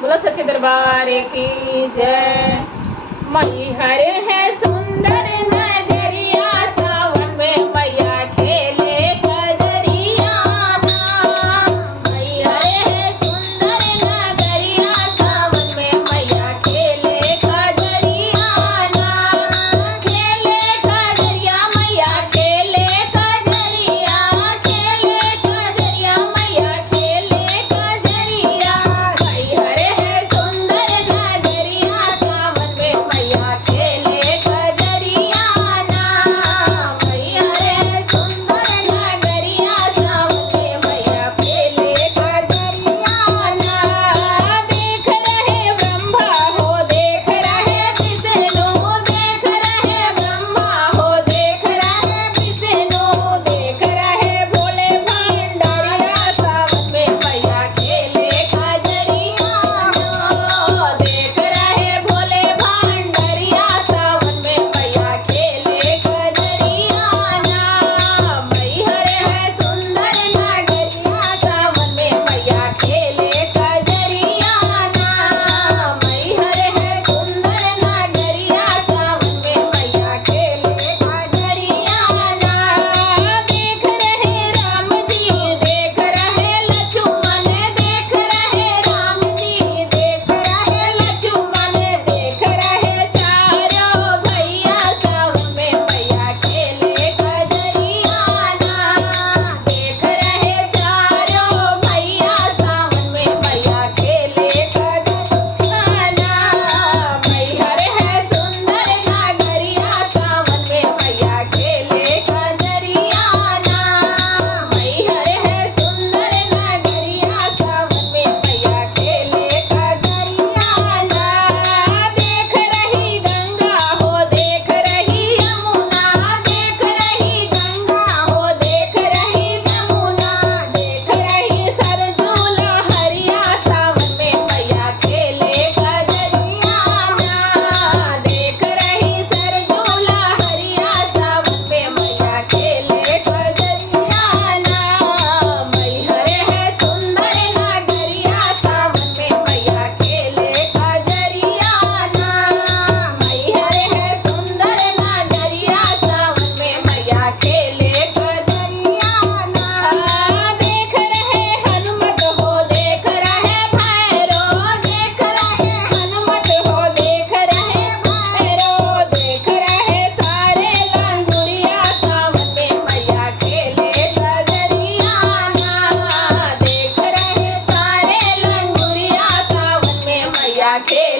बोलो सच्चे दरबार की जय। मैहर है सुंदर नगरिया, सावन में मैया खेले कजरिया ना। मैहर है सुंदर नगरिया, सावन में मैया खेले कजरिया ना। खेले कजरिया मैया खेले कजरिया, खेले कजरिया मैया खेले कजरिया। मैहर है सुंदर नगरिया, सावन में मैया खेले कजरिया ना। मैहर है सुंदर नगरिया, सावन में मैया खेले कजरिया ना। देख रहे ब्रह्मा हो, देख रहे विष्णु, देख रहे ब्रह्मा हो, देख रहे विष्णु, देख रहे भोले भंडारिया, सावन में मैया खेले कजरिया ना। देख रहे भोले भंडारिया, सावन में मैया खेले कजरिया ना। मैहर है सुंदर नगरिया, सावन में मैया खेले कजरिया ना। मैहर है सुंदर नगरिया, सावन में मैया खेले कजरिया ना। देख रहे राम जी, देख रहे लक्ष्मण, देख रहे राम जी, देख रहे लक्ष्मण, देख रहे चारों भैया, सावन में मैया खेले कजरिया ना। देख रहे चारों भैया, सावन में मैया खेले कजरिया ना। मैहर है सुंदर नगरिया, सावन में मैया खेले कजरिया ना। मैहर है सुंदर नगरिया, सावन में मैया खेले कजरिया ना। देख रही गंगा हो, देख रही यमुना, देख रही गंगा हो, देख रही यमुना, देख रही सरजू लहरिया, सावन में मैया खेले कजरिया ना। देख रही सरजू लहरिया, सावन में मैया खेले कजरिया ना। मैहर है सुंदर नगरिया, सावन में मैया खेले कजरिया ना। मैहर है सुंदर नगरिया, सावन में मैया खेले कजरिया ना। देख रहे हनुमत हो, देख रहे भैरो, देख रहे हनुमत हो, देख रहे भैरो, देख रहे सारे लंगुरिया, सावन में मैया खेले कजरिया ना। देख रहे सारे लंगुरिया, सावन में मैया खेले